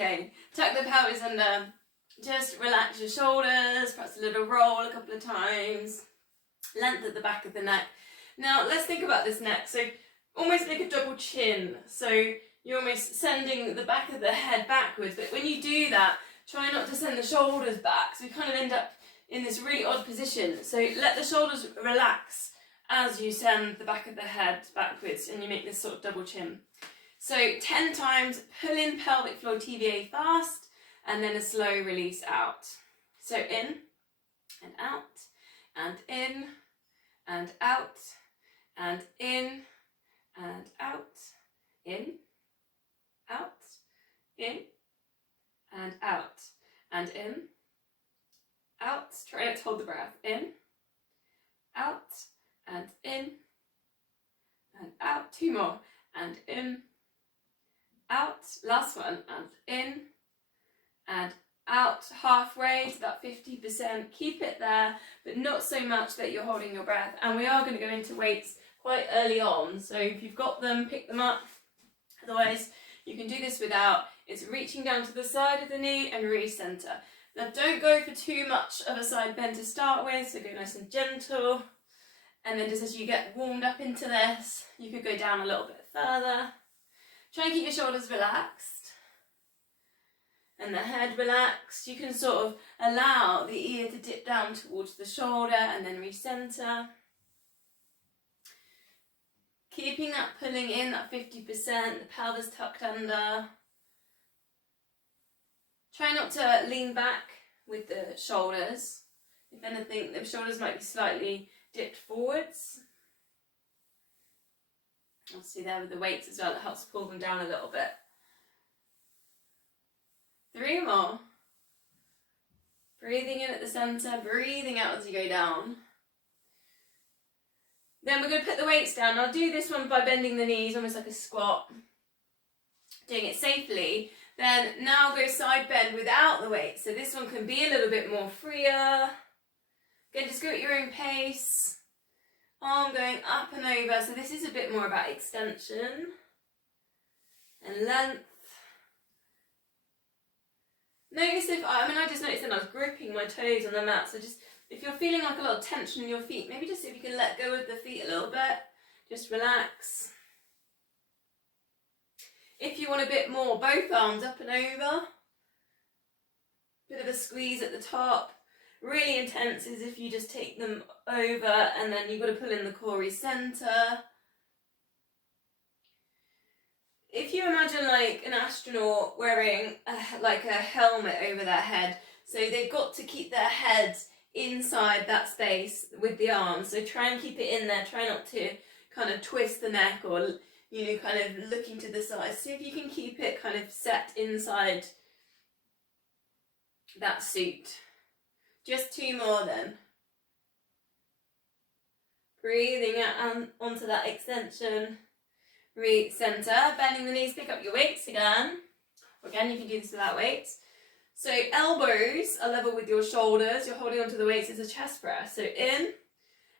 Okay, tuck the pelvis under, just relax your shoulders, perhaps a little roll a couple of times, length at the back of the neck. Now let's think about this neck, so almost like a double chin, so you're almost sending the back of the head backwards, but when you do that, try not to send the shoulders back, so we kind of end up in this really odd position. So let the shoulders relax as you send the back of the head backwards and you make this sort of double chin. So 10 times, pull in pelvic floor TVA fast, and then a slow release out. So in and out, and in and out, and in and out, in, out, in, and out, and in, out. Try not to hold the breath. In, out, and in, and out. 2 more, and in, out. Last one, and in, and out. Halfway to that 50%. Keep it there, but not so much that you're holding your breath. And we are going to go into weights quite early on, so if you've got them, pick them up. Otherwise, you can do this without. It's reaching down to the side of the knee and recenter. Now don't go for too much of a side bend to start with, so go nice and gentle. And then just as you get warmed up into this, you could go down a little bit further. Try and keep your shoulders relaxed and the head relaxed. You can sort of allow the ear to dip down towards the shoulder and then recenter. Keeping that pulling in, that 50%, the pelvis tucked under. Try not to lean back with the shoulders. If anything, the shoulders might be slightly dipped forwards. Obviously there with the weights as well, it helps pull them down a little bit. 3 more. Breathing in at the centre, breathing out as you go down. Then we're going to put the weights down. I'll do this one by bending the knees, almost like a squat. Doing it safely. Then now go side bend without the weight. So this one can be a little bit more freer. Again, just go at your own pace. Arm going up and over. So this is a bit more about extension and length. Notice if, I just noticed that I was gripping my toes on the mat. So just, if you're feeling like a lot of tension in your feet, maybe just see if you can let go of the feet a little bit. Just relax. If you want a bit more, both arms up and over. Bit of a squeeze at the top. Really intense is if you just take them over and then you've got to pull in the core recenter. If you imagine like an astronaut wearing like a helmet over their head, so they've got to keep their head inside that space with the arms. So try and keep it in there. Try not to kind of twist the neck or, you know, kind of looking to the side. See if you can keep it kind of set inside that suit. Just 2 more then. Breathing out onto that extension. Recenter, bending the knees, pick up your weights again. Again, you can do this without weights. So elbows are level with your shoulders. You're holding onto the weights as a chest press. So in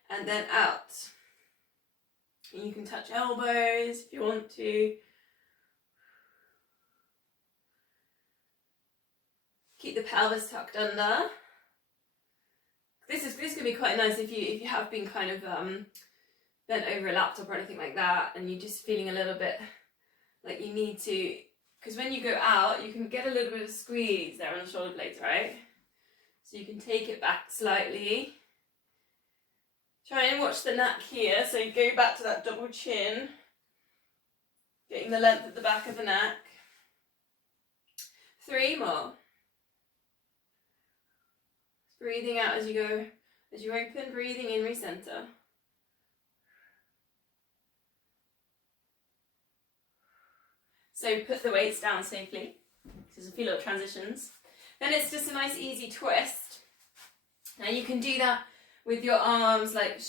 and then out. And you can touch elbows if you want to. Keep the pelvis tucked under. This can be quite nice if you have been kind of bent over a laptop or anything like that, and you're just feeling a little bit like you need to, because when you go out, you can get a little bit of squeeze there on the shoulder blades, right? So you can take it back slightly. Try and watch the neck here, so you go back to that double chin, getting the length at the back of the neck. 3 more. Breathing out as you go, as you open, breathing in, recenter. So put the weights down safely. There's a few little transitions. Then it's just a nice easy twist. Now you can do that with your arms like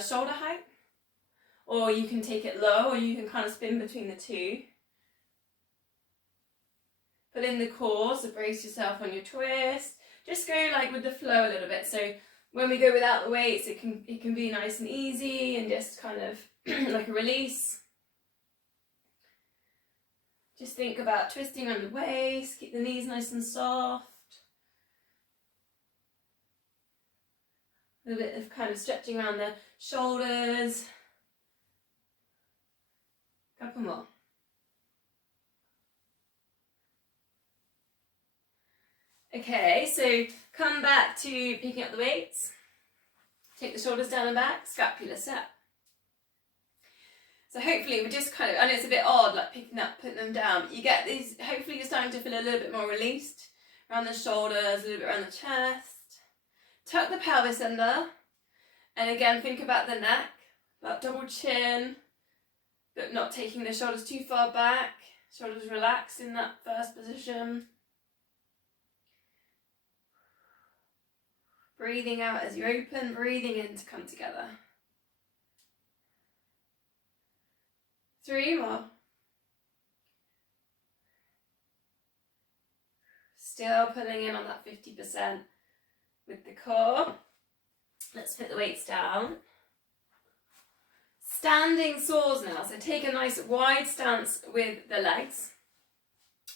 shoulder height, or you can take it low, or you can kind of spin between the two. Put in the core, so brace yourself on your twist. Just go like with the flow a little bit. So when we go without the weights, it can be nice and easy and just kind of like a release. Just think about twisting around the waist, keep the knees nice and soft. A little bit of kind of stretching around the shoulders. Couple more. Okay, so come back to picking up the weights. Take the shoulders down and back, scapula set. So hopefully we're just kind of, I know it's a bit odd like picking up, putting them down, but you get these, hopefully you're starting to feel a little bit more released around the shoulders, a little bit around the chest. Tuck the pelvis under, and again think about the neck, that double chin, but not taking the shoulders too far back, shoulders relaxed in that first position. Breathing out as you open, breathing in to come together. 3 more. Still pulling in on that 50% with the core. Let's put the weights down. Standing saws now, so take a nice wide stance with the legs.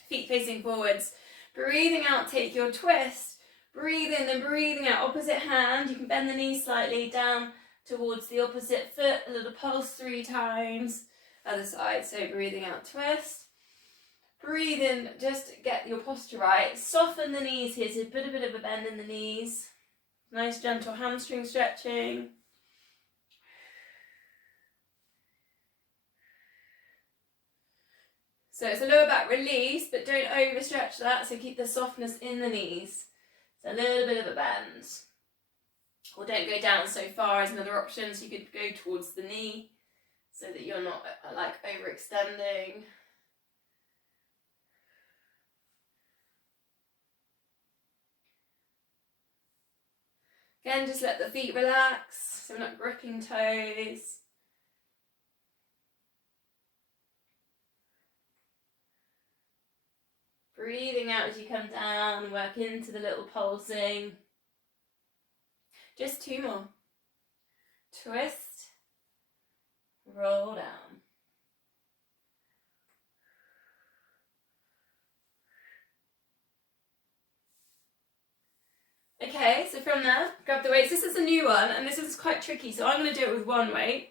Feet facing forwards. Breathing out, take your twist. Breathe in and breathing out, opposite hand. You can bend the knee slightly down towards the opposite foot. A little pulse 3 times. Other side, so breathing out, twist. Breathe in, just get your posture right. Soften the knees here, so put a bit of a bend in the knees. Nice gentle hamstring stretching. So it's a lower back release, but don't overstretch that, so keep the softness in the knees. So a little bit of a bend. Or don't go down so far as another option, so you could go towards the knee so that you're not like overextending. Again, just let the feet relax, so we're not gripping toes. Breathing out as you come down, work into the little pulsing. Just 2 more. Twist, roll down. Okay, so from there, grab the weights. This is a new one, and this is quite tricky, so I'm going to do it with one weight.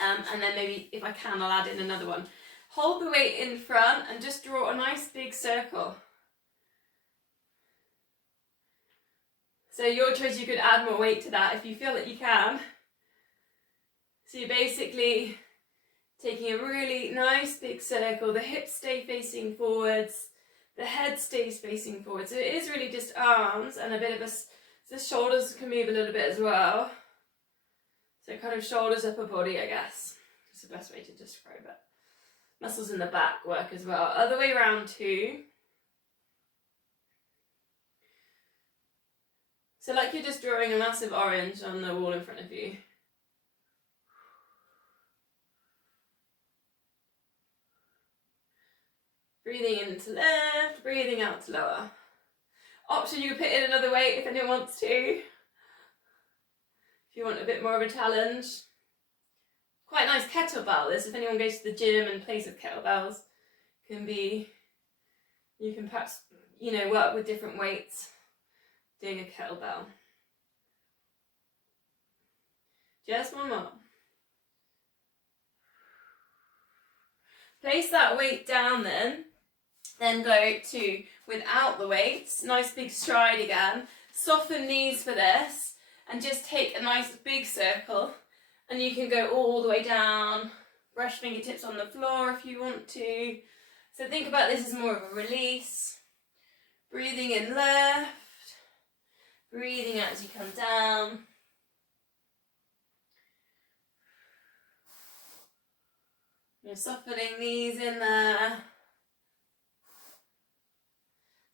And then maybe, if I can, I'll add in another one. Hold the weight in front and just draw a nice big circle. So your choice, you could add more weight to that if you feel that you can. So you're basically taking a really nice big circle, the hips stay facing forwards, the head stays facing forward. So it is really just arms and a bit of the shoulders can move a little bit as well. So kind of shoulders, upper body, I guess. It's the best way to describe it. Muscles in the back work as well. Other way around too. So like you're just drawing a massive orange on the wall in front of you. Breathing in to lift, breathing out to lower. Option, you could put in another weight if anyone wants to. If you want a bit more of a challenge. Quite a nice kettlebell this, if anyone goes to the gym and plays with kettlebells. You can perhaps, work with different weights doing a kettlebell. Just 1 more. Place that weight down then go to without the weights, nice big stride again, soften knees for this, and just take a nice big circle, and you can go all the way down, brush fingertips on the floor if you want to. So think about this as more of a release, breathing in left, breathing out as you come down. You're softening knees in there.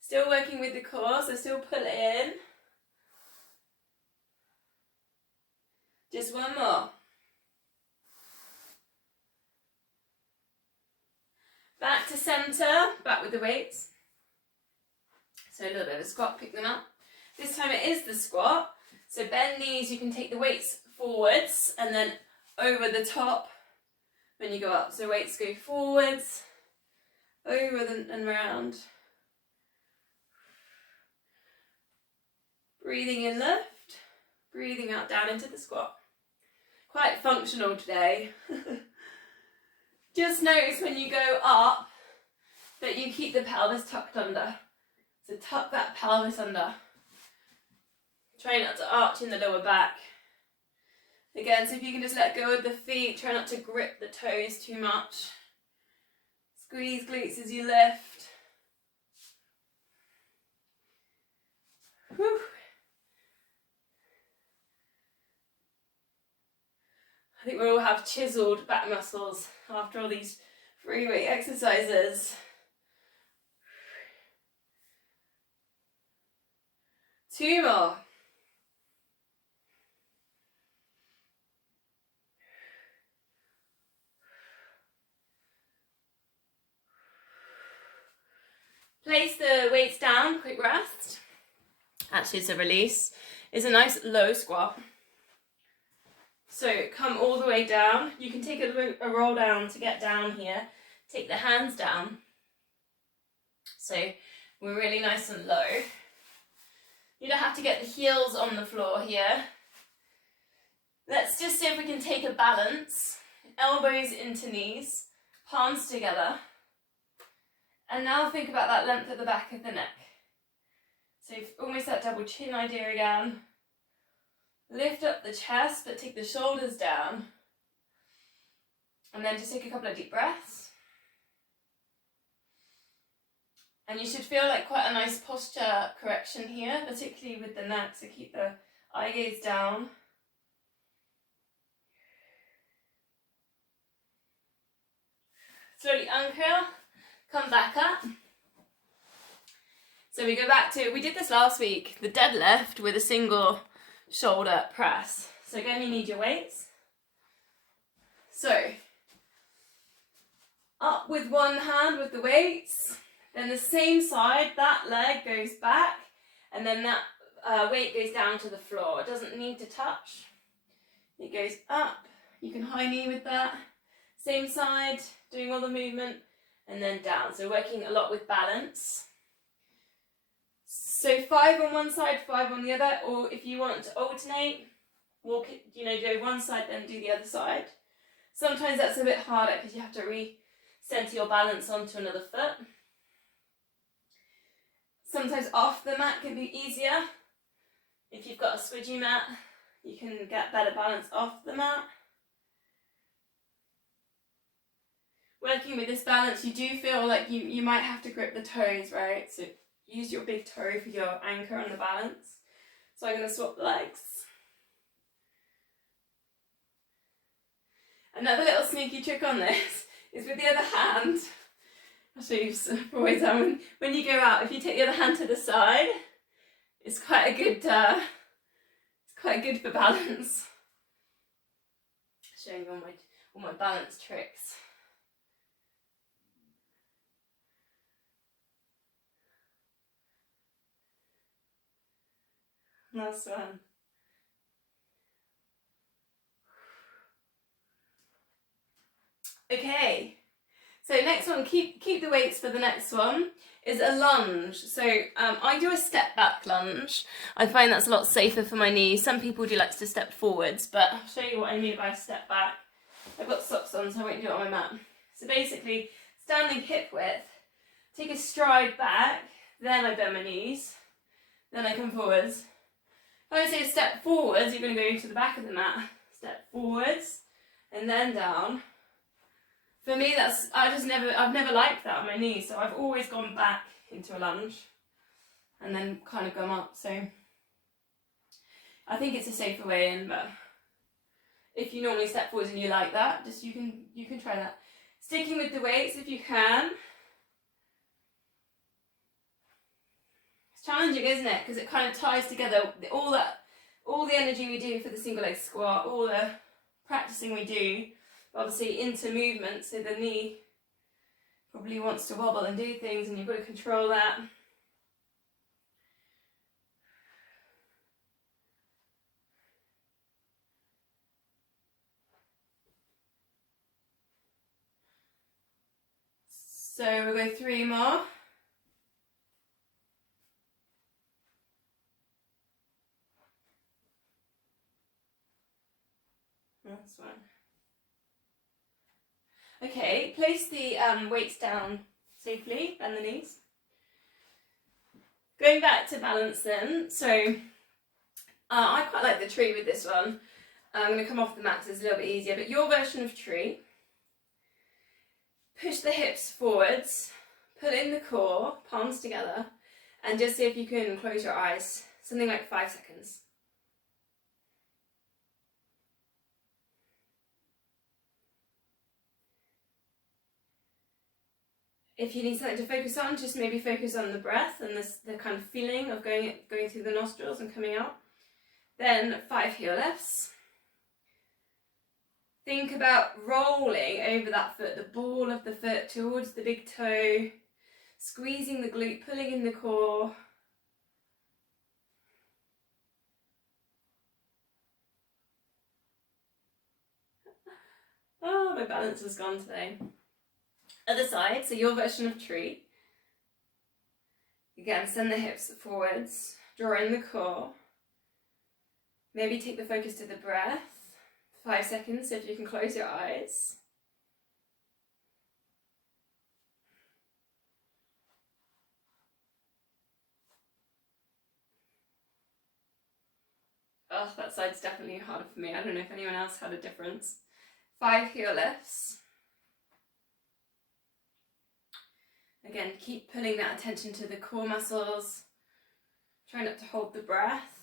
Still working with the core, so still pull it in. Just 1 more. Back to centre, back with the weights. So a little bit of a squat, pick them up. This time it is the squat. So bend knees, you can take the weights forwards and then over the top when you go up. So weights go forwards over and round. Breathing in, lift. Breathing out, down into the squat. Quite functional today. Just notice when you go up that you keep the pelvis tucked under. So tuck that pelvis under. Try not to arch in the lower back. Again, so if you can just let go of the feet, try not to grip the toes too much. Squeeze glutes as you lift. Whew. I think we all have chiseled back muscles after all these free weight exercises. Two more. Place the weights down, quick rest. Actually, it's a release. It's a nice low squat. So come all the way down. You can take a roll down to get down here. Take the hands down. So we're really nice and low. You don't have to get the heels on the floor here. Let's just see if we can take a balance. Elbows into knees, palms together. And now think about that length at the back of the neck. So almost that double chin idea again. Lift up the chest, but take the shoulders down. And then just take a couple of deep breaths. And you should feel like quite a nice posture correction here, particularly with the neck, so keep the eye gaze down. Slowly anchor, come back up. So we go back to, we did this last week, the deadlift with a single shoulder press. So again, you need your weights. So, up with one hand with the weights, then the same side, that leg goes back, and then that weight goes down to the floor. It doesn't need to touch. It goes up, you can high knee with that. Same side, doing all the movement, and then down. So working a lot with balance. So 5 on one side, 5 on the other, or if you want to alternate, walk it, go one side then do the other side. Sometimes that's a bit harder because you have to recenter your balance onto another foot. Sometimes off the mat can be easier. If you've got a squidgy mat, you can get better balance off the mat. Working with this balance, you do feel like you might have to grip the toes, right? So use your big toe for your anchor on the balance. So I'm going to swap the legs. Another little sneaky trick on this is with the other hand. I'll show you for always when you go out, if you take the other hand to the side, it's quite a good, it's quite good for balance. Showing you all my balance tricks. Last one. Okay, so next one, keep the weights for the next one, is a lunge. So I do a step back lunge. I find that's a lot safer for my knees. Some people do like to step forwards, but I'll show you what I mean by step back. I've got socks on, so I won't do it on my mat. So basically, standing hip width, take a stride back, then I bend my knees, then I come forwards. If I say step forwards, you're going to go to the back of the mat. Step forwards, and then down. For me, I've never liked that on my knees, so I've always gone back into a lunge, and then kind of come up. So I think it's a safer way in, but if you normally step forwards and you like that, just you can try that. Sticking with the weights if you can. Challenging, isn't it? Because it kind of ties together all the energy we do for the single leg squat, all the practicing we do, obviously into movement, so the knee probably wants to wobble and do things, and you've got to control that. So we'll go 3 more. That's one. Okay, place the weights down safely, bend the knees. Going back to balance then, so I quite like the tree with this one. I'm going to come off the mat so it's a little bit easier, but your version of tree, push the hips forwards, pull in the core, palms together, and just see if you can close your eyes, something like 5 seconds. If you need something to focus on, just maybe focus on the breath and the kind of feeling of going through the nostrils and coming out. Then 5 heel lifts. Think about rolling over that foot, the ball of the foot towards the big toe, squeezing the glute, pulling in the core. Oh, my balance has gone today. Other side, so your version of tree. Again, send the hips forwards, draw in the core. Maybe take the focus to the breath. 5 seconds, if you can close your eyes. Oh, that side's definitely harder for me. I don't know if anyone else had a difference. 5 heel lifts. Again, keep pulling that attention to the core muscles. Try not to hold the breath.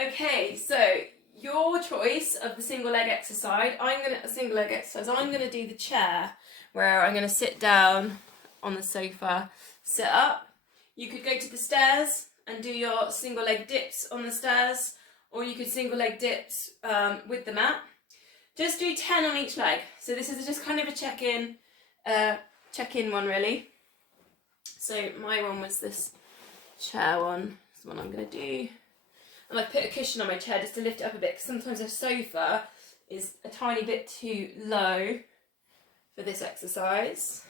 Okay, so your choice of the single leg exercise. I'm gonna do the chair where I'm gonna sit down on the sofa, sit up. You could go to the stairs and do your single leg dips on the stairs, or you could single leg dips with the mat. Just do 10 on each leg. So this is just kind of a check-in one really. So my one was this chair one. That's the one I'm gonna do. And I put a cushion on my chair just to lift it up a bit, because sometimes a sofa is a tiny bit too low for this exercise.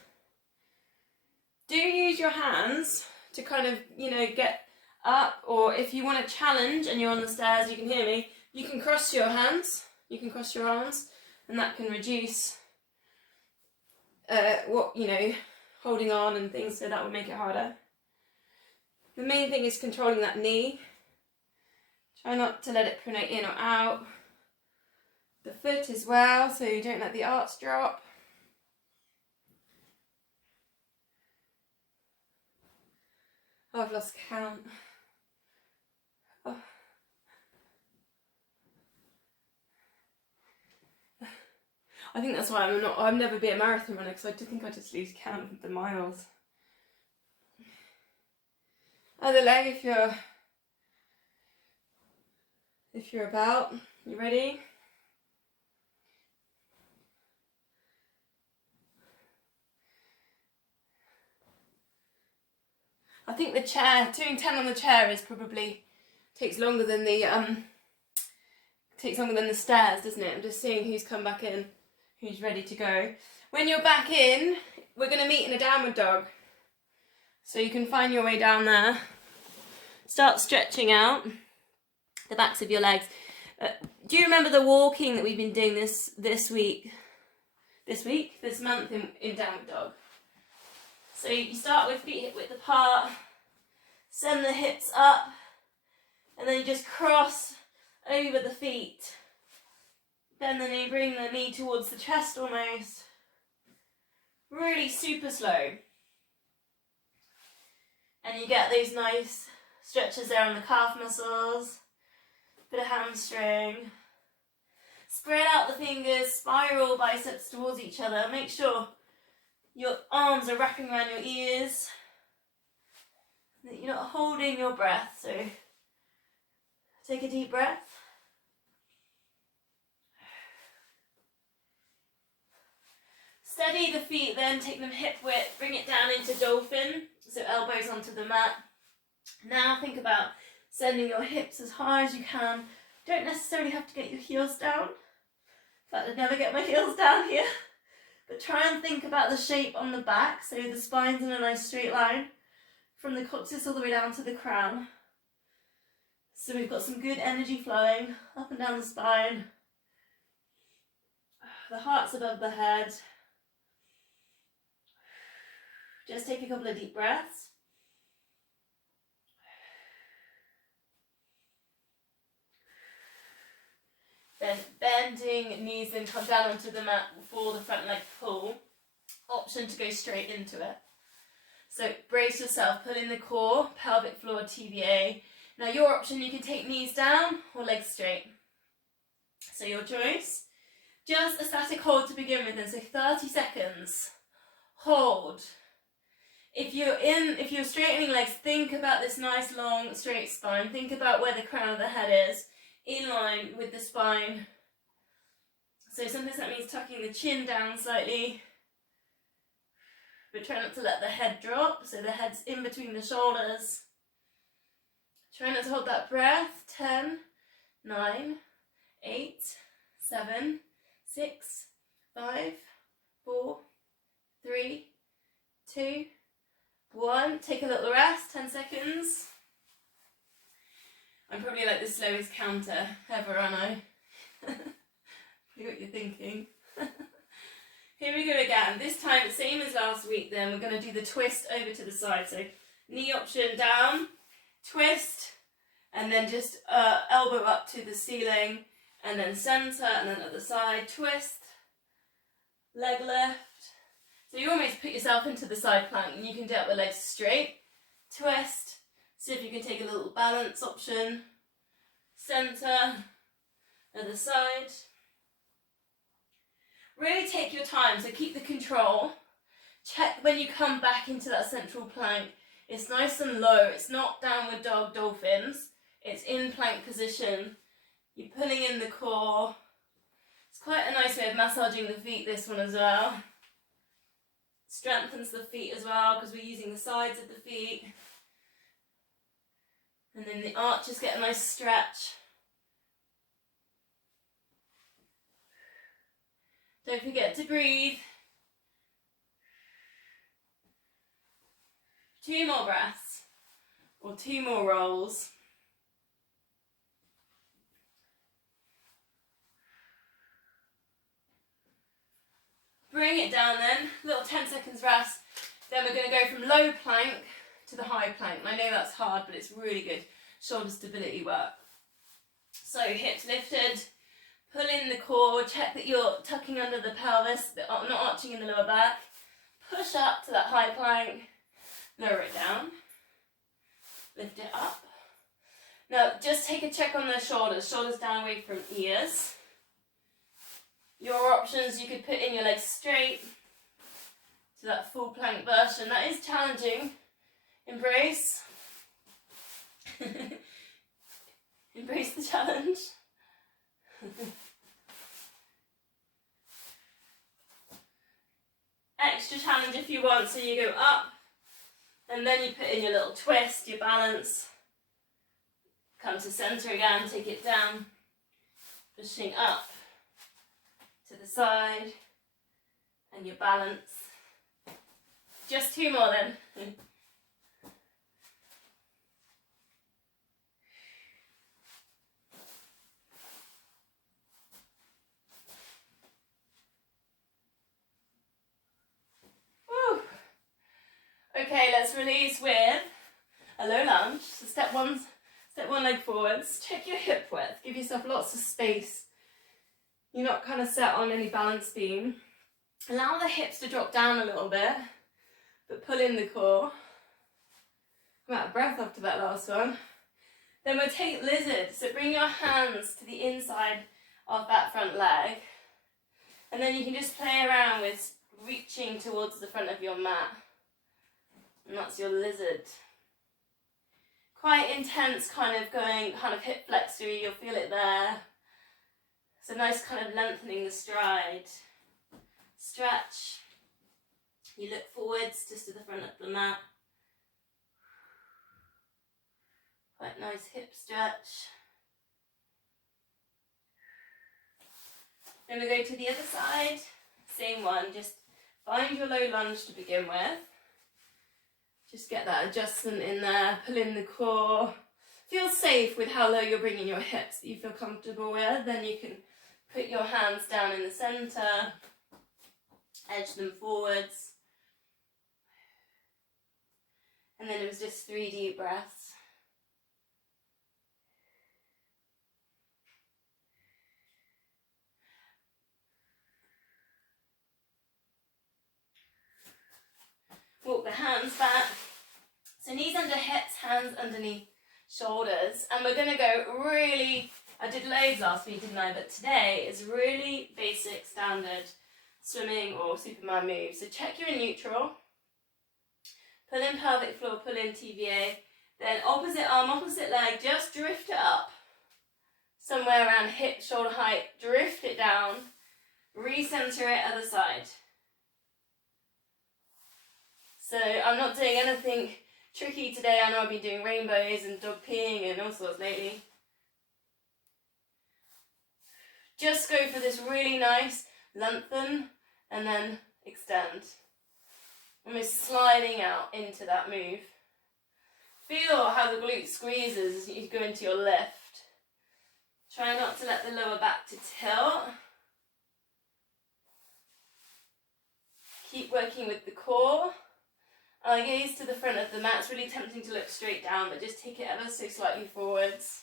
Do use your hands to kind of, get up, or if you want to challenge and you're on the stairs, you can hear me, you can cross your hands, you can cross your arms, and that can reduce holding on and things, so that will make it harder. The main thing is controlling that knee. Try not to let it pronate in or out. The foot as well, so you don't let the arch drop. Oh, I've lost count. Oh. I think that's why I'll never be a marathon runner, because I think I just lose count of the miles. Other leg if you're about. You ready? I think the chair, doing 10 on the chair is probably takes longer than the stairs, doesn't it? I'm just seeing who's come back in, who's ready to go. When you're back in, we're going to meet in a downward dog. So you can find your way down there. Start stretching out the backs of your legs. Do you remember the walking that we've been doing this month in downward dog? So you start with feet hip width apart, send the hips up, and then you just cross over the feet. Bend the knee, bring the knee towards the chest almost. Really super slow. And you get those nice stretches there on the calf muscles, bit of hamstring. Spread out the fingers, spiral biceps towards each other. Make sure your arms are wrapping around your ears, that you're not holding your breath. So take a deep breath. Steady the feet, then take them hip width, bring it down into dolphin, so elbows onto the mat. Now think about sending your hips as high as you can. Don't necessarily have to get your heels down. But I'd never get my heels down here. But try and think about the shape on the back, so the spine's in a nice straight line from the coccyx all the way down to the crown. So we've got some good energy flowing up and down the spine. The heart's above the head. Just take a couple of deep breaths. Then bending knees, then come down onto the mat for the front leg pull. Option to go straight into it. So brace yourself, pull in the core, pelvic floor, TBA. Now your option, you can take knees down or legs straight. So your choice. Just a static hold to begin with, and so 30 seconds. Hold. If you're straightening legs, think about this nice long straight spine. Think about where the crown of the head is, in line with the spine. So sometimes that means tucking the chin down slightly, but try not to let the head drop, so the head's in between the shoulders. Try not to hold that breath. 10, 9, 8, 7, 6, 5, 4, 3, 2, 1. Take a little rest, 10 seconds. I'm probably like the slowest counter ever, aren't I? See what you're thinking. Here we go again. This time, same as last week then, we're going to do the twist over to the side. So knee option down, twist, and then just elbow up to the ceiling, and then centre, and then other side, twist, leg lift. So you almost put yourself into the side plank, and you can do it with legs straight, twist, see if you can take a little balance option, centre, other side. Really take your time, so keep the control. Check when you come back into that central plank. It's nice and low, it's not downward dog dolphins, it's in plank position. You're pulling in the core. It's quite a nice way of massaging the feet, this one as well. Strengthens the feet as well, because we're using the sides of the feet. And then the arches get a nice stretch. Don't forget to breathe. 2 more breaths, or 2 more rolls. Bring it down then, little 10 seconds rest. Then we're going to go from low plank to the high plank. And I know that's hard, but it's really good shoulder stability work. So hips lifted. Pull in the core, check that you're tucking under the pelvis, not arching in the lower back. Push up to that high plank, lower it down, lift it up. Now just take a check on the shoulders down away from ears. Your options, you could put in your legs straight to that full plank version. That is challenging. Embrace. Embrace the challenge. Extra challenge if you want, so you go up and then you put in your little twist, your balance, come to centre again, take it down, pushing up to the side, and your balance. Just 2 more then. Okay, let's release with a low lunge. So step one leg forwards. Check your hip width. Give yourself lots of space. You're not kind of set on any balance beam. Allow the hips to drop down a little bit, but pull in the core. I'm out of breath after that last one. Then we'll take lizard. So bring your hands to the inside of that front leg. And then you can just play around with reaching towards the front of your mat. And that's your lizard. Quite intense, kind of going hip flexory, you'll feel it there. So nice kind of lengthening the stride. Stretch. You look forwards just to the front of the mat. Quite nice hip stretch. Then we go to the other side, same one, just find your low lunge to begin with. Just get that adjustment in there, pull in the core. Feel safe with how low you're bringing your hips that you feel comfortable with. Then you can put your hands down in the centre, edge them forwards. And then it was just 3 deep breaths. Walk the hands back. So knees under hips, hands underneath shoulders. And we're going to go really, I did loads last week, didn't I? But today is really basic, standard swimming or Superman moves. So check you're in neutral. Pull in pelvic floor, pull in TVA. Then opposite arm, opposite leg, just drift it up. Somewhere around hip, shoulder height, drift it down. Recenter it, other side. So I'm not doing anything tricky today. I know I've been doing rainbows and dog peeing and all sorts lately. Just go for this really nice lengthen and then extend. Almost sliding out into that move. Feel how the glute squeezes as you go into your lift. Try not to let the lower back to tilt. Keep working with the core. I gaze to the front of the mat. It's really tempting to look straight down, but just take it ever so slightly forwards.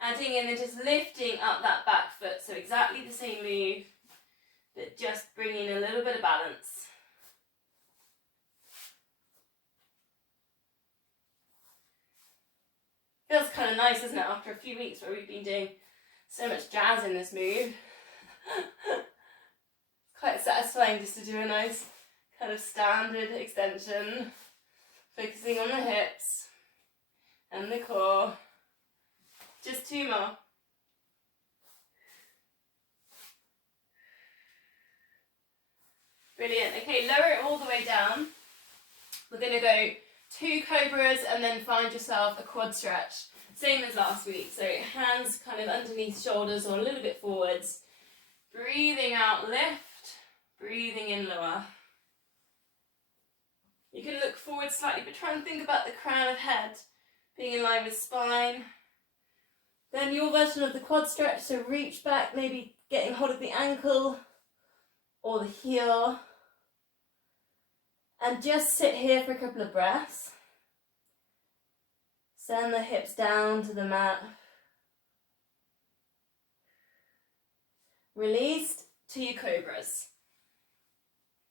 Adding in and just lifting up that back foot. So exactly the same move, but just bringing a little bit of balance. Feels kind of nice, isn't it, after a few weeks where we've been doing so much jazz in this move. It's quite satisfying just to do a nice kind of standard extension, focusing on the hips and the core. Just 2 more. Brilliant. Okay, lower it all the way down. We're going to go 2 cobras and then find yourself a quad stretch. Same as last week. So hands kind of underneath shoulders or a little bit forwards. Breathing out, lift. Breathing in, lower. You can look forward slightly, but try and think about the crown of head being in line with spine. Then your version of the quad stretch, so reach back, maybe getting hold of the ankle or the heel. And just sit here for a couple of breaths. Send the hips down to the mat. Released, 2 cobras.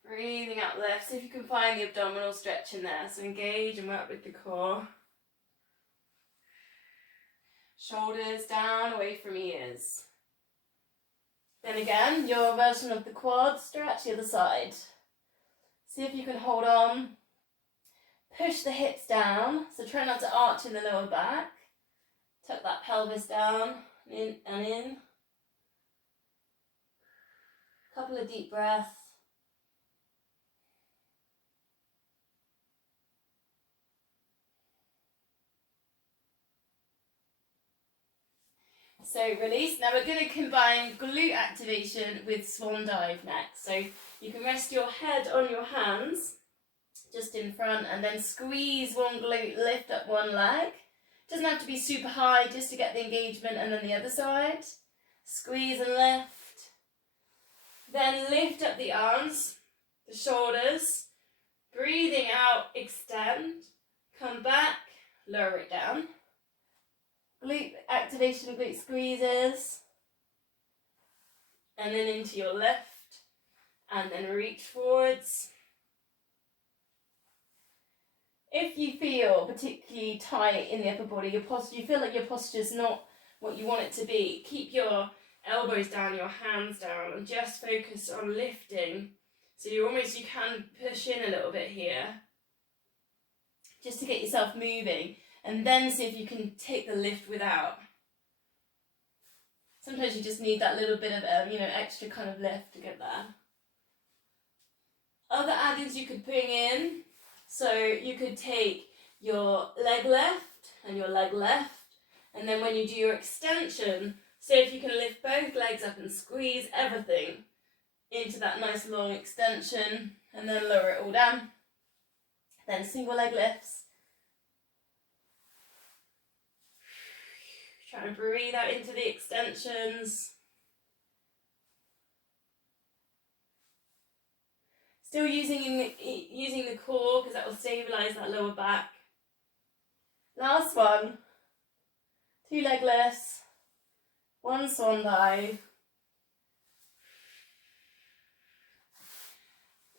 Breathing out, lift. See if you can find the abdominal stretch in there. So engage and work with the core. Shoulders down, away from ears. Then again, your version of the quad stretch, the other side. See if you can hold on. Push the hips down. So try not to arch in the lower back. Tuck that pelvis down, in and in. Couple of deep breaths. So release. Now we're going to combine glute activation with swan dive next. So you can rest your head on your hands, just in front, and then squeeze one glute, lift up one leg. Doesn't have to be super high, just to get the engagement, and then the other side. Squeeze and lift. Then lift up the arms, the shoulders. Breathing out, extend. Come back, lower it down. Glute activation, glute squeezes. And then into your lift. And then reach forwards. If you feel particularly tight in the upper body, your posture, you feel like your posture's not what you want it to be, keep your elbows down, your hands down, and just focus on lifting. So you can push in a little bit here, just to get yourself moving, and then see if you can take the lift without. Sometimes you just need that little bit of extra kind of lift to get there. Other add-ins you could bring in, so you could take your leg left and your leg left, and then when you do your extension, See if you can lift both legs up and squeeze everything into that nice long extension, and then lower it all down. Then single leg lifts. Try and breathe out into the extensions. Still using the core, because that will stabilise that lower back. Last one. 2 leg lifts. 1 swan dive.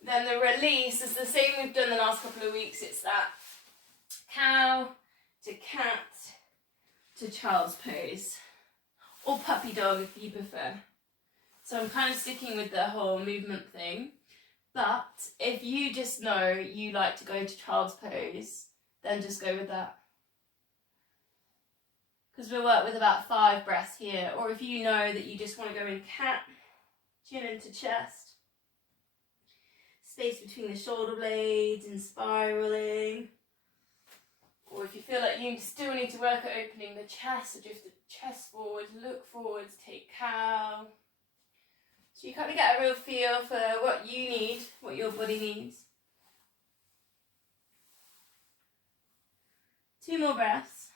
Then the release is the same we've done the last couple of weeks. It's that cow to cat to child's pose, or puppy dog if you prefer. So I'm kind of sticking with the whole movement thing, but if you just know you like to go to child's pose, then just go with that. Because we'll work with about 5 breaths here, or if you know that you just want to go in cat, chin into chest, space between the shoulder blades and spiraling. Or if you feel like you still need to work at opening the chest, so drift the chest forward, look forwards, take cow. So you kind of get a real feel for what you need, what your body needs. 2 more breaths.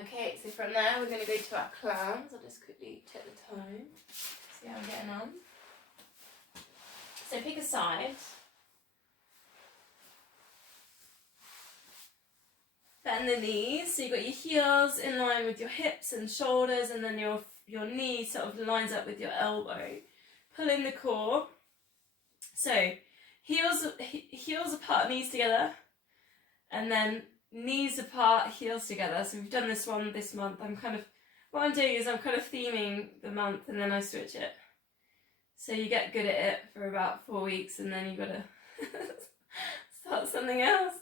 Okay, so from there we're going to go to our clowns. I'll just quickly check the time, see how I'm getting on. So pick a side. Bend the knees, so you've got your heels in line with your hips and shoulders, and then your knee sort of lines up with your elbow. Pull in the core. So heels apart, knees together, and then knees apart, heels together. So we've done this one this month. What I'm doing is I'm kind of theming the month, and then I switch it. So you get good at it for about 4 weeks, and then you've got to start something else.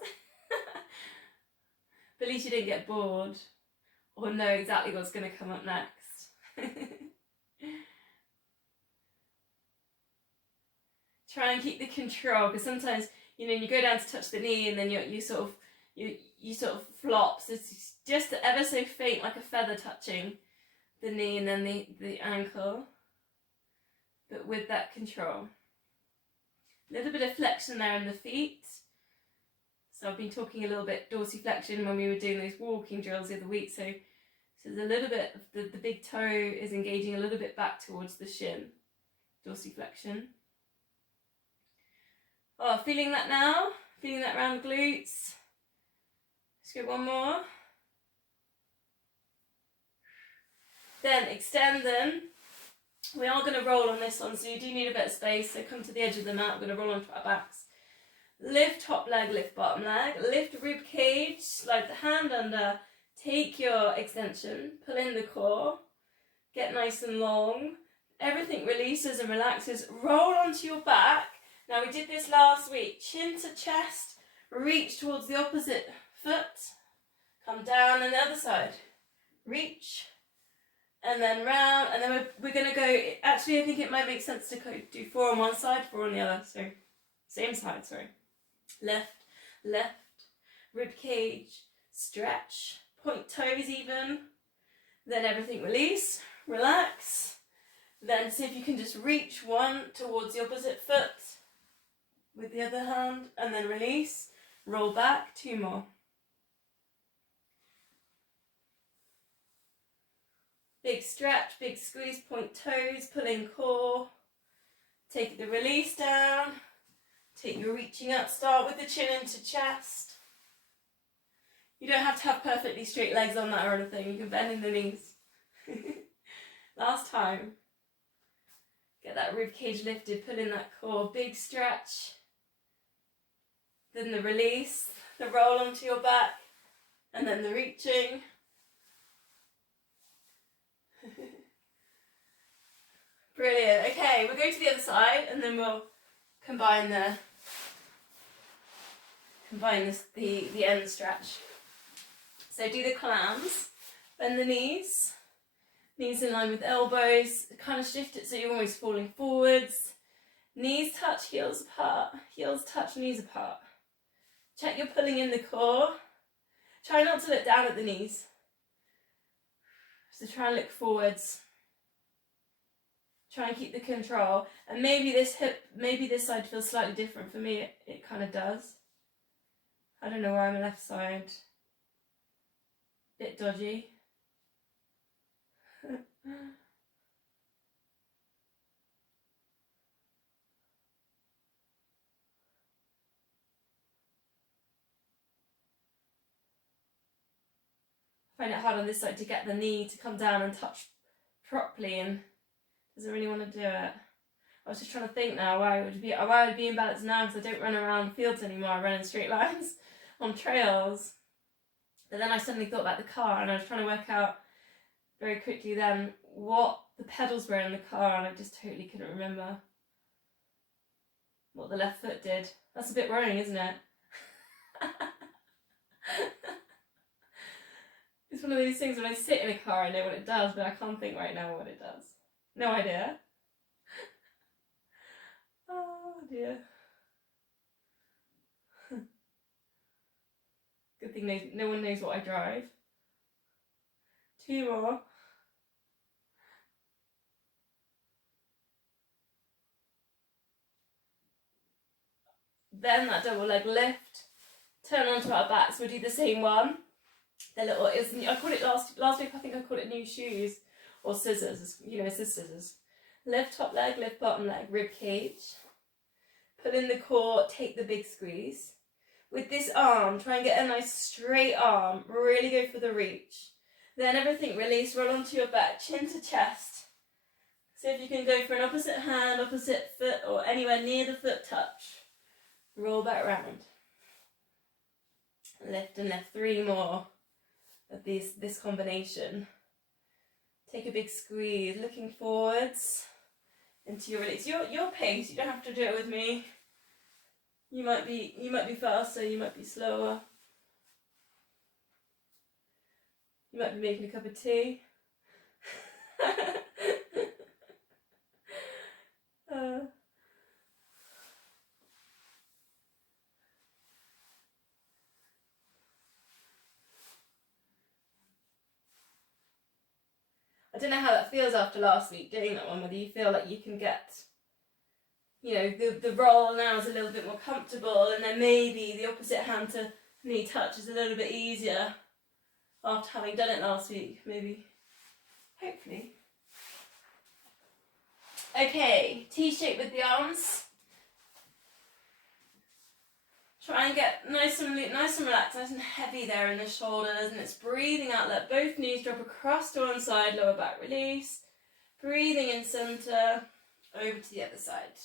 But at least you didn't get bored or know exactly what's going to come up next. Try and keep the control, because sometimes, you go down to touch the knee, and then you sort of flop. So it's just ever so faint, like a feather touching the knee and then the ankle, but with that control. A little bit of flexion there in the feet. So I've been talking a little bit dorsiflexion when we were doing those walking drills the other week. So there's a little bit of the big toe is engaging a little bit back towards the shin. Dorsiflexion. Oh, feeling that now? Feeling that around the glutes? Let's go one more. Then extend them. We are going to roll on this one, so you do need a bit of space. So come to the edge of the mat. We're going to roll onto our backs. Lift top leg, lift bottom leg. Lift rib cage, slide the hand under. Take your extension, pull in the core. Get nice and long. Everything releases and relaxes. Roll onto your back. Now we did this last week. Chin to chest. Reach towards the opposite foot. Come down on the other side. Reach. And then round. And then we're going to go... Actually, I think it might make sense to do 4 on one side, 4 on the other. So, same side, sorry. Left, left. Rib cage. Stretch. Point toes even. Then everything release. Relax. Then see if you can just reach one towards the opposite foot with the other hand, and then release. Roll back. 2 more. Big stretch, big squeeze, point toes, pull in core. Take the release down. Take your reaching up. Start with the chin into chest. You don't have to have perfectly straight legs on that or anything. You can bend in the knees. Last time. Get that rib cage lifted, pull in that core. Big stretch. Then the release, the roll onto your back, and then the reaching. Brilliant. Okay, we'll go to the other side, and then we'll combine the end stretch. So do the clams, bend the knees in line with elbows, kind of shift it so you're always falling forwards. Knees touch, heels apart. Heels touch, knees apart. Check you're pulling in the core. Try not to look down at the knees. So try and look forwards. Try and keep the control. And maybe this side feels slightly different. For me, it kind of does. I don't know why my left side. Bit dodgy. I find it hard on this side to get the knee to come down and touch properly, and doesn't really want to do it. I was just trying to think now why I would be in balance now, because I don't run around fields anymore. I run in straight lines on trails. But then I suddenly thought about the car, and I was trying to work out very quickly then what the pedals were in the car, and I just totally couldn't remember what the left foot did. That's a bit worrying, isn't it? It's one of those things when I sit in a car I know what it does, but I can't think right now what it does. No idea. Oh dear. Good thing no one knows what I drive. 2 more. Then that double leg lift. Turn onto our backs. We'll do the same one. I called it last week. I think I called it new shoes or scissors. You know, it's just scissors. Lift top leg, lift bottom leg, rib cage. Pull in the core. Take the big squeeze. With this arm, try and get a nice straight arm. Really go for the reach. Then everything release. Roll onto your back, chin to chest. See if you can go for an opposite hand, opposite foot, or anywhere near the foot touch. Roll back round. Lift and lift. 3 more of this combination. Take a big squeeze, looking forwards into your release. Your pace. You don't have to do it with me. You might be faster. You might be slower. You might be making a cup of tea. I don't know how that feels after last week doing that one, whether you feel like you can get, you know, the roll now is a little bit more comfortable, and then maybe the opposite hand to knee touch is a little bit easier after having done it last week, maybe, hopefully. Okay, T-shape with the arms. Try and get nice and relaxed, nice and heavy there in the shoulders, and it's breathing out. Let both knees drop across to one side, lower back release. Breathing in center, over to the other side.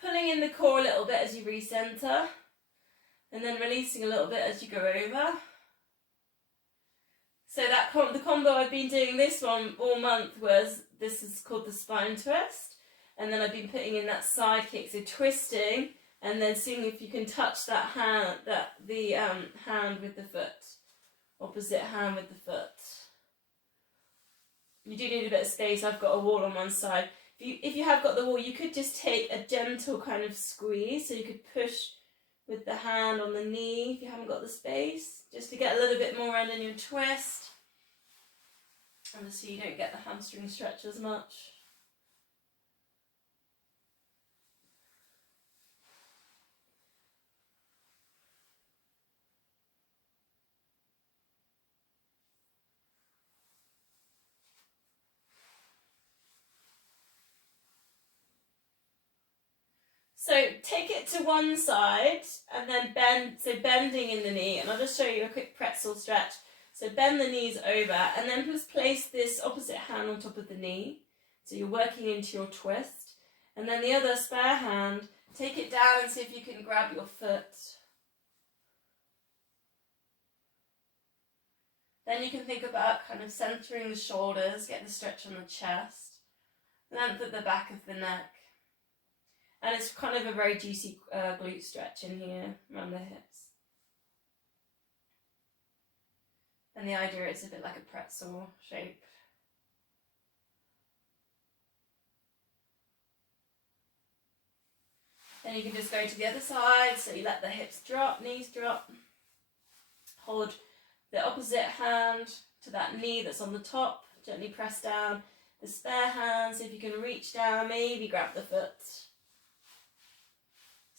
Pulling in the core a little bit as you recenter, and then releasing a little bit as you go over. So the combo I've been doing this one all month this is called the spine twist, and then I've been putting in that side kick, so twisting, and then seeing if you can touch that hand, hand with the foot, opposite hand with the foot. You do need a bit of space. I've got a wall on one side. If you have got the wall, you could just take a gentle kind of squeeze, so you could push with the hand on the knee if you haven't got the space, just to get a little bit more end in your twist. Obviously you don't get the hamstring stretch as much. So take it to one side and then bending in the knee, and I'll just show you a quick pretzel stretch. So bend the knees over, and then just place this opposite hand on top of the knee. So you're working into your twist. And then the other spare hand, take it down and see if you can grab your foot. Then you can think about kind of centering the shoulders, get the stretch on the chest, length at the back of the neck. And it's kind of a very juicy glute stretch in here, around the hips. And the idea is a bit like a pretzel shape. Then you can just go to the other side, so you let the hips drop, knees drop. Hold the opposite hand to that knee that's on the top, gently press down the spare hand, so if you can reach down, maybe grab the foot. It's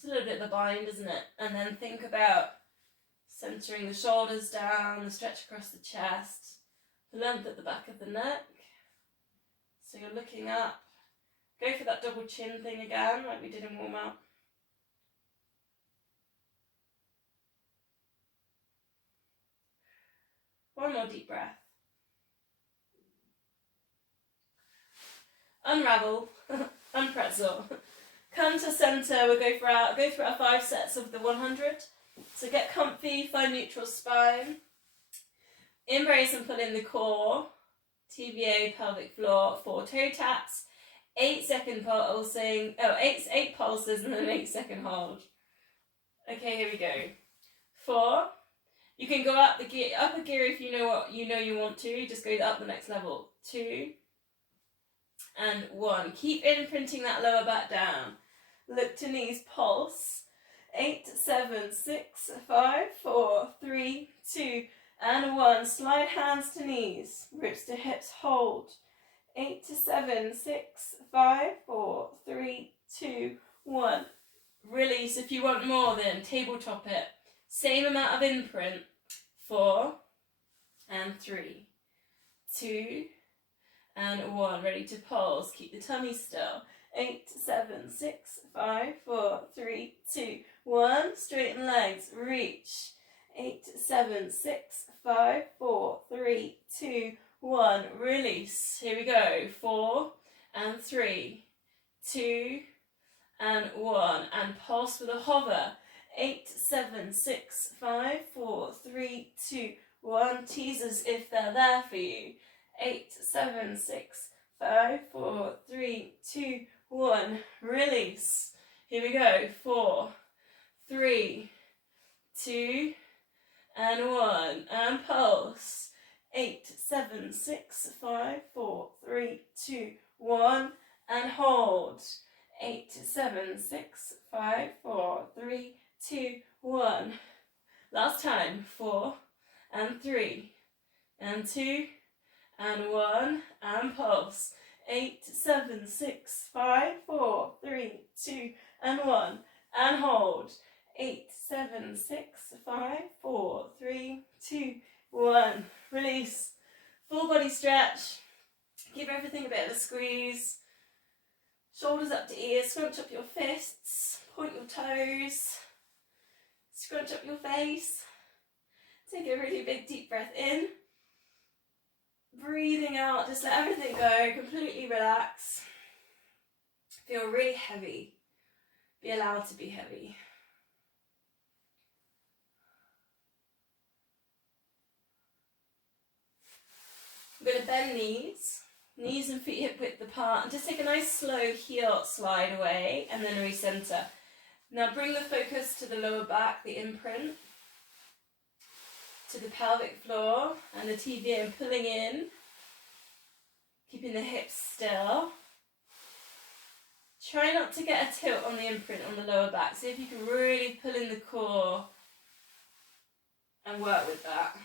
a little bit of a bind, isn't it? And then think about centering the shoulders down, the stretch across the chest, the length at the back of the neck. So you're looking up. Go for that double chin thing again, like we did in warm up. One more deep breath. Unravel, unpretzel. Come to center. We'll go through our 5 sets of the 100. So get comfy, find neutral spine. Embrace and pull in the core. TBA, pelvic floor, 4 toe taps. 8-second pulsing. 8 pulses and then an 8-second hold. Okay, here we go. 4. You can go up the upper gear if you know you want to. Just go up the next level. 2 and 1. Keep imprinting that lower back down. Look to knees, pulse. 8, 7, 6, 5, 4, 3, 2, and 1. Slide hands to knees, ribs to hips, hold. 8 to 7, 6, 5, 4, 3, 2, 1. Release. If you want more, then tabletop it. Same amount of imprint. 4 and 3, 2 and 1. Ready to pulse. Keep the tummy still. 8, 7, 6, 5, 4, 3, 2, 1. Straighten legs. Reach. 8, 7, 6, 5, 4, 3, 2, 1. Release. Here we go. 4 and 3, 2 and 1. And pulse with a hover. 8, 7, 6, 5, 4, 3, 2, 1. Teasers if they're there for you. 8, 7, 6, 5, 4, 3, 2, 1. Release. Here we go. 4, 3, 2, and 1. And pulse. 8, 7, 6, 5, 4, 3, 2, 1. And hold. 8, 7, 6, 5, 4, 3, 2, 1. Last time. 4 and 3 and 2 and 1. And pulse. 8, 7, 6, 5, 4, 3, 2, and 1. And hold. 8, 7, 6, 5, 4, 3, 2, 1. Release. Full body stretch. Give everything a bit of a squeeze. Shoulders up to ears. Scrunch up your fists. Point your toes. Scrunch up your face. Take a really big deep breath in. Breathing out. Just let everything go. Completely relax. Feel really heavy. Be allowed to be heavy. I'm going to bend knees and feet hip width apart, and just take a nice slow heel slide away and then recenter. Now bring the focus to the lower back, the imprint, to the pelvic floor and the TVA, and pulling in, keeping the hips still. Try not to get a tilt on the imprint on the lower back. See if you can really pull in the core and work with that.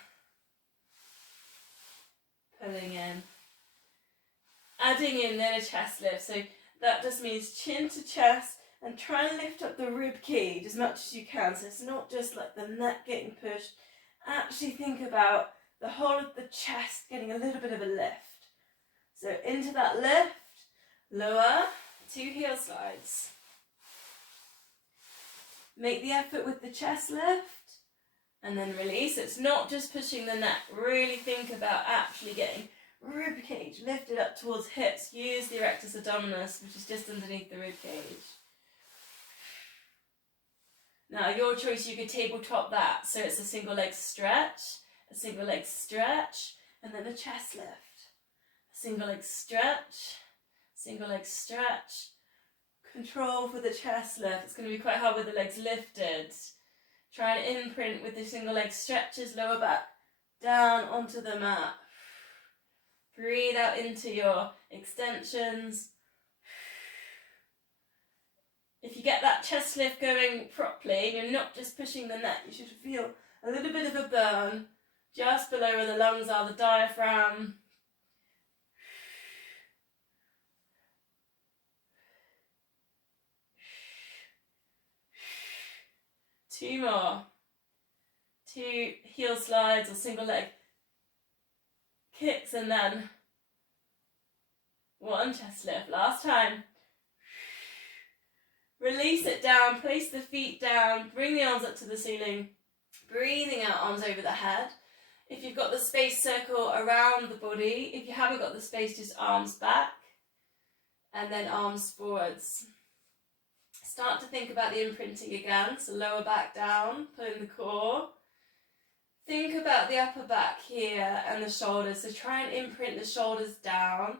Pulling in. Adding in then a chest lift. So that just means chin to chest and try and lift up the rib cage as much as you can. So it's not just like the neck getting pushed. Actually think about the whole of the chest getting a little bit of a lift. So into that lift, lower, 2 heel slides. Make the effort with the chest lift and then release. It's not just pushing the neck. Really think about actually getting rib cage lifted up towards hips. Use the erectus abdominis, which is just underneath the rib cage. Now, your choice, you could tabletop that. So it's a single leg stretch, and then a chest lift. Single leg stretch, control for the chest lift. It's going to be quite hard with the legs lifted. Try and imprint with the single leg stretches, lower back down onto the mat. Breathe out into your extensions. If you get that chest lift going properly, you're not just pushing the neck, you should feel a little bit of a burn just below where the lungs are, the diaphragm. Two more. 2 heel slides or single leg kicks, and then 1 chest lift. Last time. Release it down, place the feet down, bring the arms up to the ceiling, breathing out, arms over the head. If you've got the space, circle around the body. If you haven't got the space, just arms back and then arms forwards. Start to think about the imprinting again, so lower back down, pulling the core. Think about the upper back here and the shoulders, so try and imprint the shoulders down.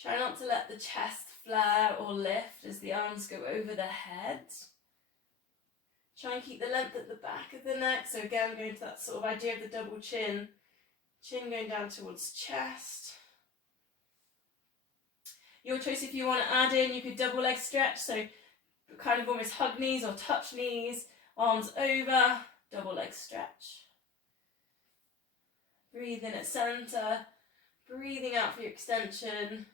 Try not to let the chest flare or lift as the arms go over the head. Try and keep the length at the back of the neck, so again going to that sort of idea of the double chin. Chin going down towards chest. Your choice if you want to add in, you could double leg stretch, so kind of almost hug knees or touch knees, arms over, double leg stretch. Breathe in at centre, breathing out for your extension,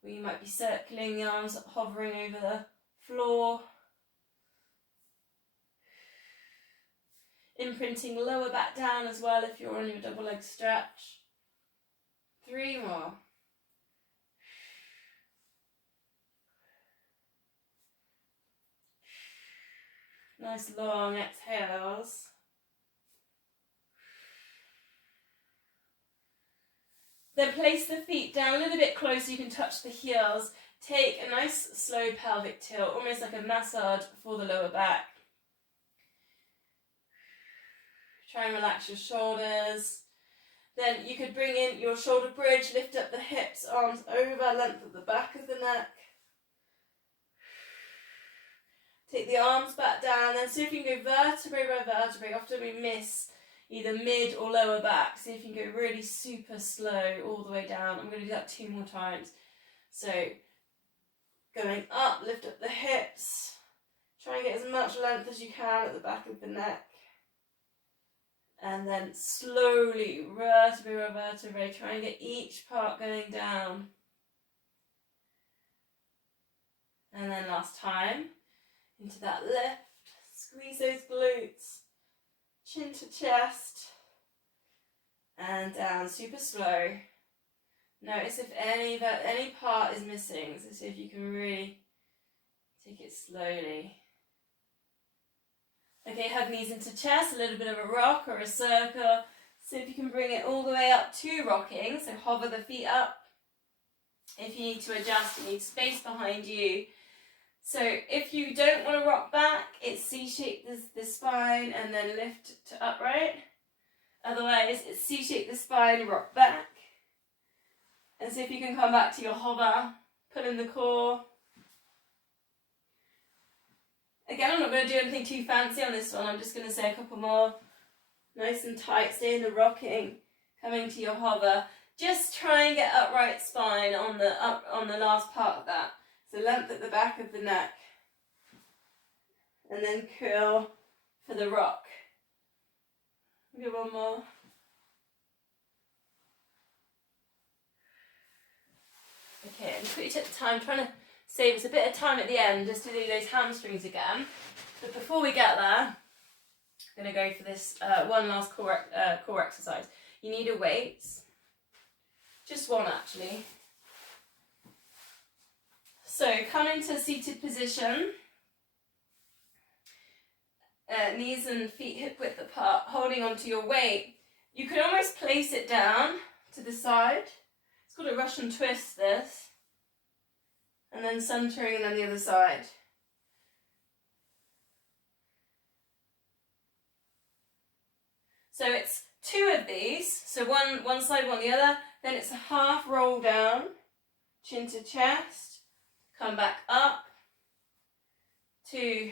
where you might be circling the arms, hovering over the floor. Imprinting lower back down as well if you're on your double leg stretch. 3 more. Nice long exhales. Then place the feet down a little bit closer, you can touch the heels. Take a nice slow pelvic tilt, almost like a massage for the lower back. Try and relax your shoulders. Then you could bring in your shoulder bridge, lift up the hips, arms over, length of the back of the neck. Take the arms back down, then see if you can go vertebrae by vertebrae. Often we miss either mid or lower back. See if you can go really super slow all the way down. I'm going to do that 2 more times. So going up, lift up the hips. Try and get as much length as you can at the back of the neck. And then slowly, vertebrae by vertebrae, try and get each part going down. And then last time, into that lift, squeeze those glutes, chin to chest, and down, super slow. Notice if any part is missing, so see if you can really take it slowly. Okay, hug knees into chest, a little bit of a rock or a circle. See if you can bring it all the way up to rocking, so hover the feet up. If you need to adjust, you need space behind you. So if you don't want to rock back, it's C-shape the spine and then lift to upright. Otherwise, it's C-shape the spine, rock back. And see if you can come back to your hover, pull in the core. Again, I'm not going to do anything too fancy on this one. I'm just going to say a couple more. Nice and tight, stay in the rocking, coming to your hover. Just try and get upright spine on the last part of that. So length at the back of the neck. And then curl for the rock. Do 1 more. Okay, and quickly take the time, trying to save us a bit of time at the end just to do those hamstrings again. But before we get there, I'm going to go for this one last core exercise. You need a weight. Just 1 actually. So come into seated position. Knees and feet hip width apart, holding onto your weight. You could almost place it down to the side. It's called a Russian twist, this. And then centering and then the other side. So it's 2 of these. So one side, one the other. Then it's a half roll down, chin to chest. Come back up. 2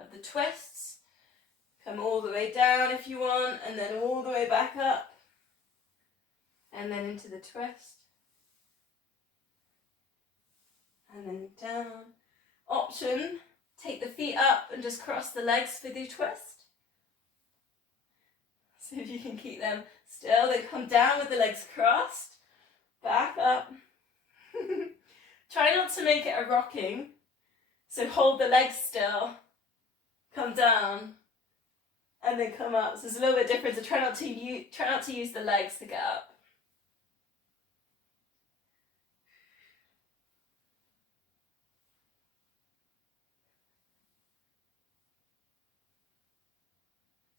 of the twists. Come all the way down if you want, and then all the way back up. And then into the twist. And then down, Option, take the feet up and just cross the legs with your twist. So if you can keep them still, then come down with the legs crossed, back up. Try not to make it a rocking. So hold the legs still, come down, and then come up. So it's a little bit different. So try not to use the legs to get up.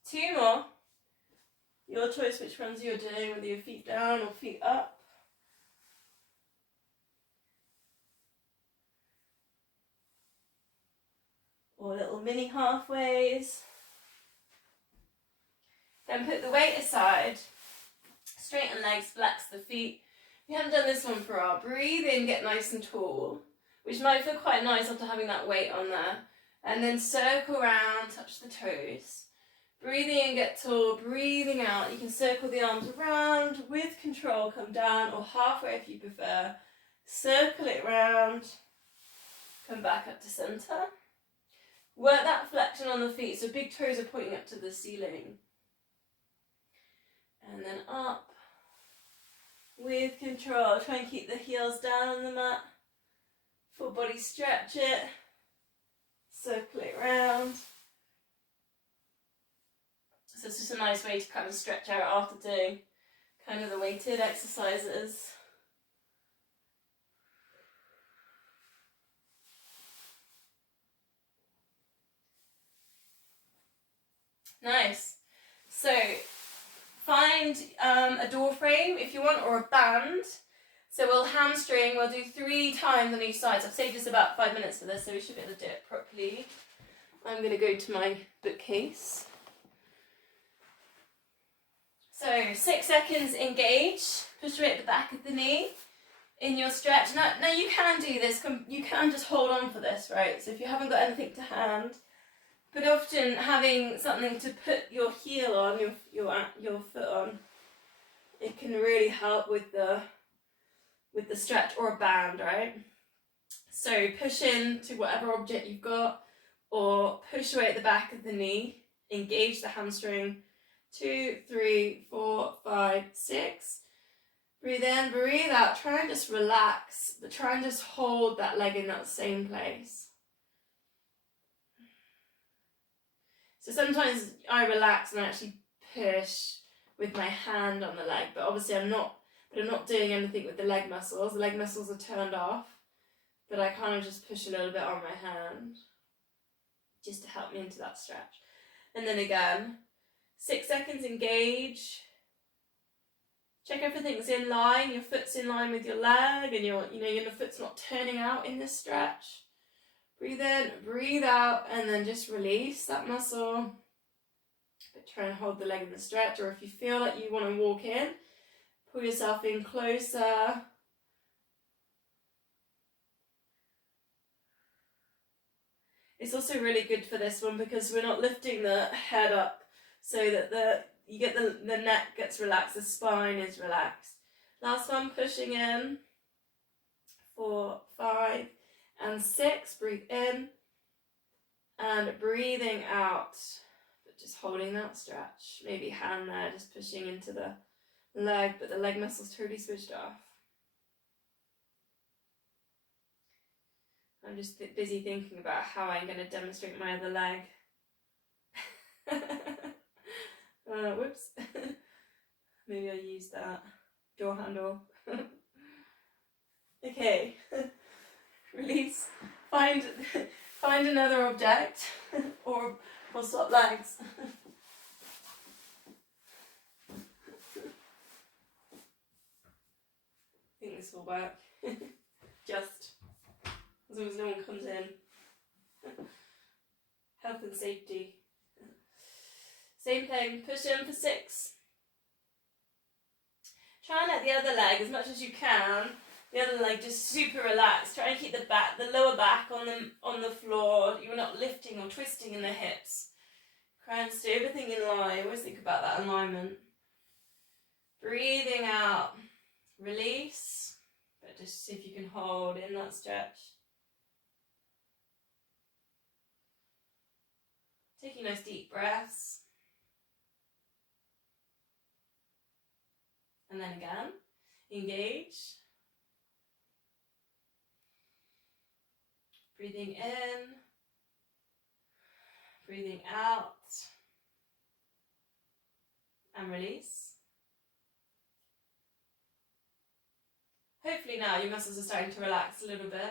Two more. Your choice which ones you're doing, whether your feet down or feet up. Or little mini halfways. Then put the weight aside. Straighten legs, flex the feet. If you haven't done this one for a while, breathe in, get nice and tall, which might feel quite nice after having that weight on there. And then circle around, touch the toes. Breathing in, get tall, breathing out. You can circle the arms around with control, come down, or halfway if you prefer. Circle it around, come back up to centre. Work that flexion on the feet, so big toes are pointing up to the ceiling. And then up with control. Try and keep the heels down on the mat. Full body stretch it. Circle it around. So it's just a nice way to kind of stretch out after doing kind of the weighted exercises. Nice. So find a door frame if you want, or a band. So we'll hamstring, we'll do 3 times on each side. So I've saved us about 5 minutes for this, so we should be able to do it properly. I'm going to go to my bookcase. So 6 seconds, engage, push away at the back of the knee in your stretch. Now you can do this, you can just hold on for this, right? So if you haven't got anything to hand, but often having something to put your heel on, your foot on, it can really help with the stretch, or a band, right? So push in to whatever object you've got, or push away at the back of the knee, engage the hamstring. 2, 3, 4, 5, 6. Breathe in, breathe out. Try and just relax, but try and just hold that leg in that same place. So sometimes I relax and I actually push with my hand on the leg, but obviously I'm not doing anything with the leg muscles. The leg muscles are turned off, but I kind of just push a little bit on my hand just to help me into that stretch. And then again, 6 seconds, engage. Check everything's in line, your foot's in line with your leg, and your foot's not turning out in this stretch. Breathe in, breathe out, and then just release that muscle. But try and hold the leg in the stretch, or if you feel like you want to walk in, pull yourself in closer. It's also really good for this one because we're not lifting the head up, so that the neck gets relaxed, the spine is relaxed. Last one, pushing in. 4, 5, and 6. Breathe in and breathing out, but just holding that stretch. Maybe hand there, just pushing into the leg, but the leg muscle's totally switched off. I'm just busy thinking about how I'm going to demonstrate my other leg. Whoops. Maybe I'll use that door handle. Okay. Release. Find another object, or swap legs. I think this will work. Just as long as no one comes in. Health and safety. Same thing, push in for 6. Try and let the other leg, as much as you can, the other leg just super relaxed. Try and keep the lower back on the floor. You're not lifting or twisting in the hips. Try and stay everything in line. Always think about that alignment. Breathing out, release, but just see if you can hold in that stretch. Taking nice deep breaths. And then again, engage. Breathing in, breathing out, and release. Hopefully now your muscles are starting to relax a little bit.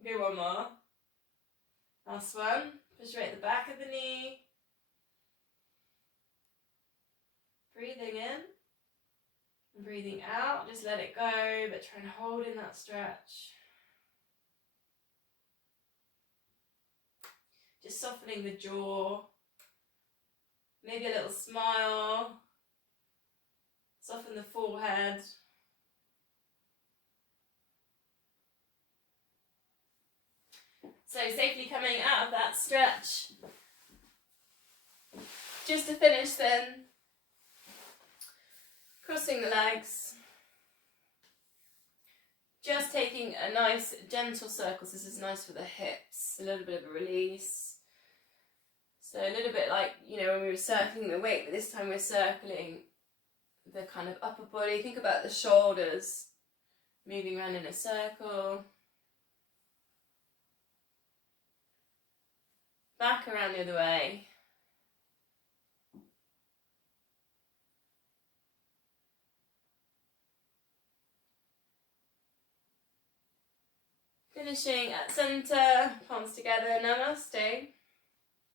Okay, one more. Last one. Push right at the back of the knee. Breathing in and breathing out. Just let it go, but try and hold in that stretch. Just softening the jaw. Maybe a little smile. Soften the forehead. So safely coming out of that stretch. Just to finish then, crossing the legs. Just taking a nice gentle circle. So this is nice for the hips. A little bit of a release. So a little bit like, you know, when we were circling the weight, but this time we're circling the kind of upper body. Think about the shoulders moving around in a circle. Back around the other way. Finishing at center, palms together, namaste.